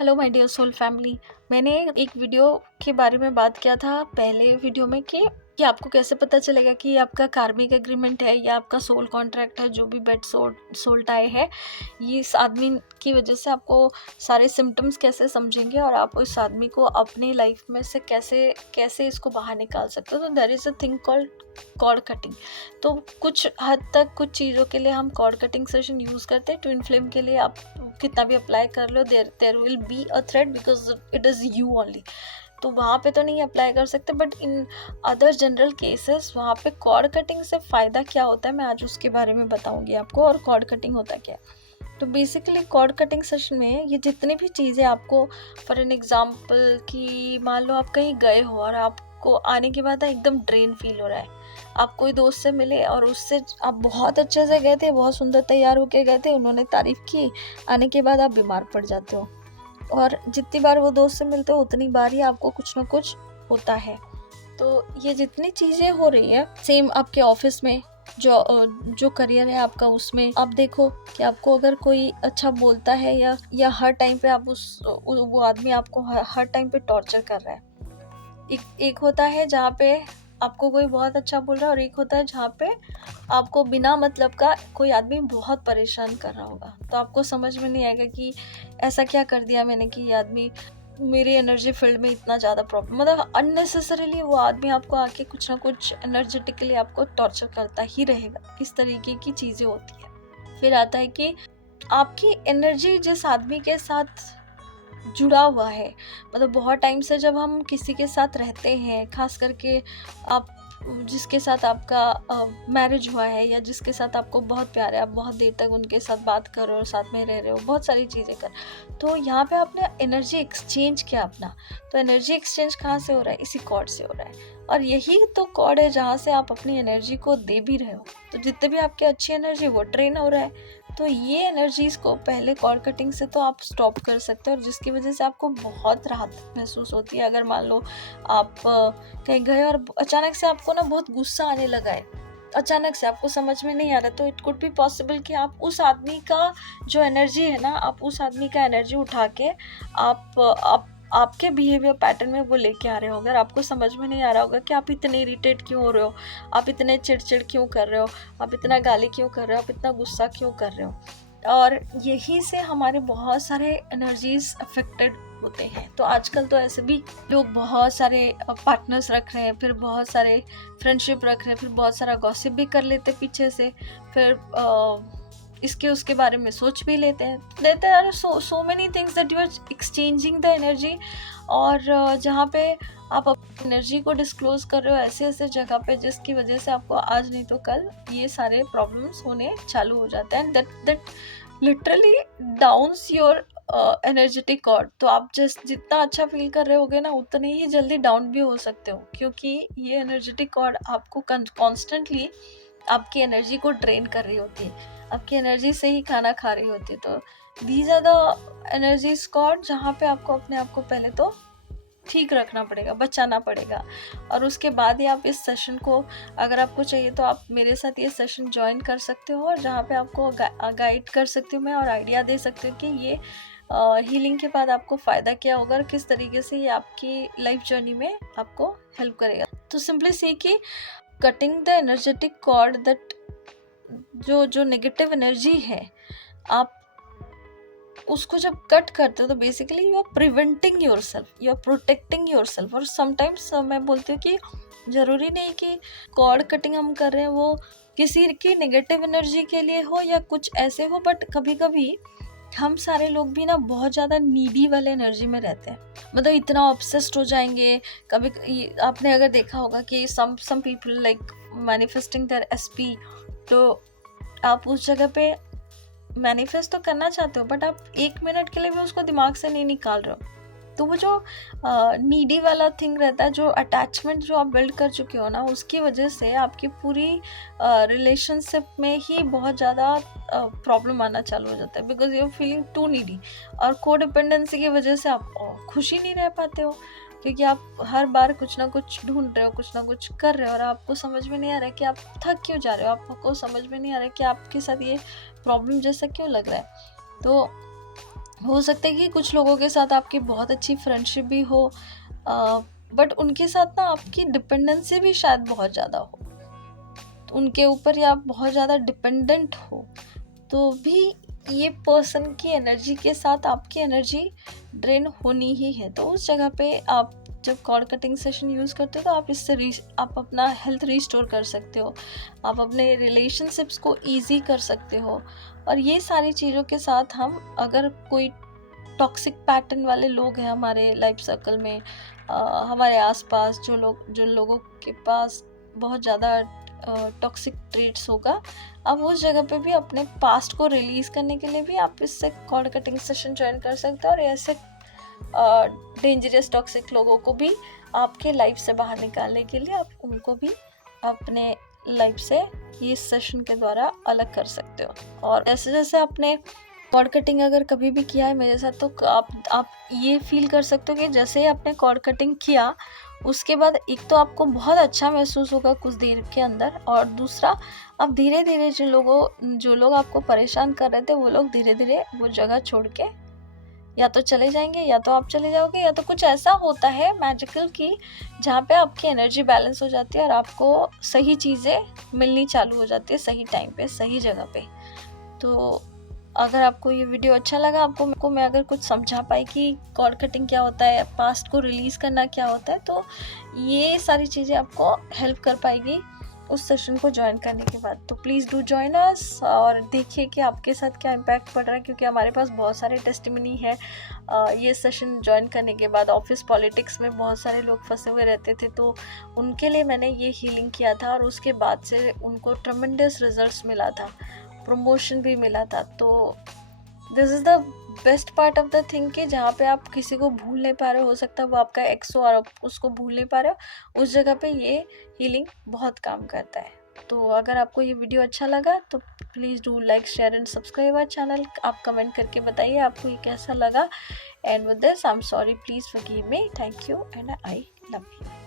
Hello my dear soul family. मैंने एक video के बारे में बात किया था पहले वीडियो में कि आपको कैसे पता चलेगा कि ये आपका कार्मिक एग्रीमेंट है या आपका सोल कॉन्ट्रैक्ट है, जो भी बेड सोल टाई है। ये इस आदमी की वजह से आपको सारे सिम्टम्स कैसे समझेंगे और आप उस आदमी को अपनी लाइफ में से कैसे कैसे इसको बाहर निकाल सकते हो। तो there is a thing called cord cutting. तो कुछ हद तक कुछ चीज़ों के लिए हम कॉर्ड कटिंग सेशन यूज़ करते हैं। ट्विन फ्लेम के लिए आप कितना भी अप्लाई कर लो, there will be a thread because it is you only. तो वहाँ पे तो नहीं अप्लाई कर सकते, but in other general cases वहाँ पे कॉर्ड कटिंग से फ़ायदा क्या होता है, मैं आज उसके बारे में बताऊंगी आपको। और कॉर्ड कटिंग होता क्या है, तो बेसिकली कॉर्ड कटिंग सेशन में ये जितनी भी चीज़ें आपको, फॉर एन एग्जांपल कि मान लो आप कहीं गए हो और आपको आने के बाद एकदम ड्रेन फील हो रहा है। आप कोई दोस्त से मिले और उससे आप बहुत अच्छे से गए थे, बहुत सुंदर तैयार होके गए थे, उन्होंने तारीफ़ की, आने के बाद आप बीमार पड़ जाते हो। और जितनी बार वो दोस्त से मिलते हो उतनी बार ही आपको कुछ ना कुछ होता है। तो ये जितनी चीज़ें हो रही है, सेम आपके ऑफिस में जो करियर है आपका, उसमें आप देखो कि आपको अगर कोई अच्छा बोलता है या हर टाइम पे आप वो आदमी आपको हर टाइम पे टॉर्चर कर रहा है। एक होता है जहाँ पे आपको कोई बहुत अच्छा बोल रहा है, और एक होता है जहाँ पे आपको बिना मतलब का कोई आदमी बहुत परेशान कर रहा होगा। तो आपको समझ में नहीं आएगा कि ऐसा क्या कर दिया मैंने कि ये आदमी मेरी एनर्जी फील्ड में इतना ज़्यादा प्रॉब्लम, मतलब अननेसेसरीली वो आदमी आपको आके कुछ ना कुछ एनर्जेटिकली आपको टॉर्चर करता ही रहेगा। इस तरीके की चीज़ें होती है। फिर आता है कि आपकी एनर्जी जिस आदमी के साथ जुड़ा हुआ है, मतलब बहुत टाइम से जब हम किसी के साथ रहते हैं, खास करके आप जिसके साथ आपका मैरिज हुआ है या जिसके साथ आपको बहुत प्यार है, आप बहुत देर तक उनके साथ बात कर रहे हो, साथ में रह रहे हो, बहुत सारी चीज़ें कर, तो यहाँ पे आपने एनर्जी एक्सचेंज किया अपना। तो एनर्जी एक्सचेंज कहाँ से हो रहा है? इसी कॉर्ड से हो रहा है। और यही तो कॉर्ड है जहाँ से आप अपनी एनर्जी को दे भी रहे हो। तो जितने भी आपकी अच्छी एनर्जी वो ड्रेन हो रहा है। तो ये एनर्जीज़ को पहले कॉर्ड कटिंग से तो आप स्टॉप कर सकते हो, और जिसकी वजह से आपको बहुत राहत महसूस होती है। अगर मान लो आप कहीं गए और अचानक से आपको ना बहुत गुस्सा आने लगा है, अचानक से आपको समझ में नहीं आ रहा, तो इट कुड बी पॉसिबल कि आप उस आदमी का जो एनर्जी है ना, आप उस आदमी का एनर्जी उठा के आप आपके बिहेवियर पैटर्न में वो लेके आ रहे हो। अगर आपको समझ में नहीं आ रहा होगा कि आप इतने इरिटेट क्यों हो रहे हो, आप इतने चिड़चिड़ क्यों कर रहे हो, आप इतना गाली क्यों कर रहे हो, आप इतना गुस्सा क्यों कर रहे हो। और यहीं से हमारे बहुत सारे एनर्जीज अफेक्टेड होते हैं। तो आजकल तो ऐसे भी लोग बहुत सारे पार्टनर्स रख रहे हैं, फिर बहुत सारे फ्रेंडशिप रख रहे हैं, फिर बहुत सारा गॉसिप भी कर लेते हैं पीछे से, फिर इसके उसके बारे में सोच भी लेते हैं। There are so many things that you are exchanging the energy. और जहाँ पे आप अपनी एनर्जी को डिस्क्लोज कर रहे हो ऐसे ऐसे जगह पे, जिसकी वजह से आपको आज नहीं तो कल ये सारे प्रॉब्लम्स होने चालू हो जाते हैं। That literally downs your energetic cord. तो आप जितना अच्छा फील कर रहे होगे ना, उतने ही जल्दी डाउन भी हो सकते हो, क्योंकि ये एनर्जेटिक कॉर्ड आपको कॉन्स्टेंटली आपकी एनर्जी को ड्रेन कर रही होती है, आपकी एनर्जी से ही खाना खा रही होती है। तो these are the energy cord जहाँ पे आपको अपने आप को पहले तो ठीक रखना पड़ेगा, बचाना पड़ेगा। और उसके बाद ही आप इस सेशन को, अगर आपको चाहिए तो आप मेरे साथ ये सेशन ज्वाइन कर सकते हो, और जहाँ पे आपको गाइड कर सकती हूँ मैं, और आइडिया दे सकती हूँ कि ये हीलिंग के बाद आपको फ़ायदा क्या होगा और किस तरीके से ये आपकी लाइफ जर्नी में आपको हेल्प करेगा। तो सिंपली सी कि cutting the energetic cord, that जो नेगेटिव एनर्जी है, आप उसको जब कट करते हो तो basically you are preventing yourself, you are protecting yourself. और समटाइम्स मैं बोलती हूँ कि ज़रूरी नहीं कि कॉर्ड कटिंग हम कर रहे हैं वो किसी की नेगेटिव एनर्जी के लिए हो या कुछ ऐसे हो, बट कभी कभी हम सारे लोग भी ना बहुत ज़्यादा नीडी वाले एनर्जी में रहते हैं, मतलब इतना ऑब्सेस्ड हो जाएंगे। कभी आपने अगर देखा होगा कि some people like manifesting their एसपी, तो आप उस जगह पे मैनिफेस्ट तो करना चाहते हो, बट आप 1 मिनट के लिए भी उसको दिमाग से नहीं निकाल रहे हो। तो वो जो नीडी वाला थिंग रहता है, जो अटैचमेंट जो आप बिल्ड कर चुके हो ना, उसकी वजह से आपकी पूरी रिलेशनशिप में ही बहुत ज़्यादा प्रॉब्लम आना चालू हो जाता है, because you are feeling too needy. और को डिपेंडेंसी की वजह से आप खुश ही नहीं रह पाते हो, क्योंकि आप हर बार कुछ ना कुछ ढूंढ रहे हो, कुछ ना कुछ कर रहे हो, और आपको समझ में नहीं आ रहा है कि आप थक क्यों जा रहे हो, आपको समझ में नहीं आ रहा है कि आपके साथ ये प्रॉब्लम जैसा क्यों लग रहा है। तो हो सकता है कि कुछ लोगों के साथ आपकी बहुत अच्छी फ्रेंडशिप भी हो, बट उनके साथ ना आपकी डिपेंडेंसी भी शायद बहुत ज़्यादा हो, तो उनके ऊपर या आप बहुत ज़्यादा डिपेंडेंट हो, तो भी ये पर्सन की एनर्जी के साथ आपकी एनर्जी ड्रेन होनी ही है। तो उस जगह पे आप जब कॉर्ड कटिंग सेशन यूज़ करते हो तो आप इससे आप अपना हेल्थ रिस्टोर कर सकते हो, आप अपने रिलेशनशिप्स को ईजी कर सकते हो। और ये सारी चीज़ों के साथ हम अगर कोई टॉक्सिक पैटर्न वाले लोग हैं हमारे लाइफ सर्कल में, हमारे आसपास जो लोगों के पास बहुत ज़्यादा टॉक्सिक ट्रेट्स होगा, आप उस जगह पे भी अपने पास्ट को रिलीज़ करने के लिए भी आप इससे कॉर्ड कटिंग सेशन ज्वाइन कर सकते हो, और ऐसे डेंजरस टॉक्सिक लोगों को भी आपके लाइफ से बाहर निकालने के लिए आप उनको भी अपने लाइफ से ये सेशन के द्वारा अलग कर सकते हो। और ऐसे जैसे आपने कॉर्ड कटिंग अगर कभी भी किया है मेरे साथ, तो आप ये फील कर सकते हो कि जैसे ही आपने कॉर्ड कटिंग किया उसके बाद एक तो आपको बहुत अच्छा महसूस होगा कुछ देर के अंदर, और दूसरा अब धीरे धीरे जो लोग आपको परेशान कर रहे थे वो लोग धीरे धीरे वो जगह छोड़ के या तो चले जाएंगे, या तो आप चले जाओगे, या तो कुछ ऐसा होता है मैजिकल कि जहाँ पे आपकी एनर्जी बैलेंस हो जाती है और आपको सही चीज़ें मिलनी चालू हो जाती है सही टाइम पे सही जगह पे। तो अगर आपको ये वीडियो अच्छा लगा, आपको मैं अगर कुछ समझा पाई कि कॉर्ड कटिंग क्या होता है, पास्ट को रिलीज़ करना क्या होता है, तो ये सारी चीज़ें आपको हेल्प कर पाएगी उस सेशन को ज्वाइन करने के बाद। तो प्लीज़ डू जॉइन अस और देखिए कि आपके साथ क्या इम्पैक्ट पड़ रहा है, क्योंकि हमारे पास बहुत सारे टेस्टिमनी है। ये सेशन ज्वाइन करने के बाद ऑफिस पॉलिटिक्स में बहुत सारे लोग फंसे हुए रहते थे, तो उनके लिए मैंने ये हीलिंग किया था और उसके बाद से उनको ट्रमेंडस रिजल्ट्स मिला था, प्रमोशन भी मिला था। तो this is the best part of the thing कि जहाँ पे आप किसी को भूल नहीं पा रहे हो सकता है वो आपका एक्स हो और आप उसको भूल नहीं पा रहे हो, उस जगह पे ये हीलिंग बहुत काम करता है। तो अगर आपको ये वीडियो अच्छा लगा तो please do like share and subscribe our channel. आप कमेंट करके बताइए आपको ये कैसा लगा। And with this I am sorry, please forgive me, thank you and I love you.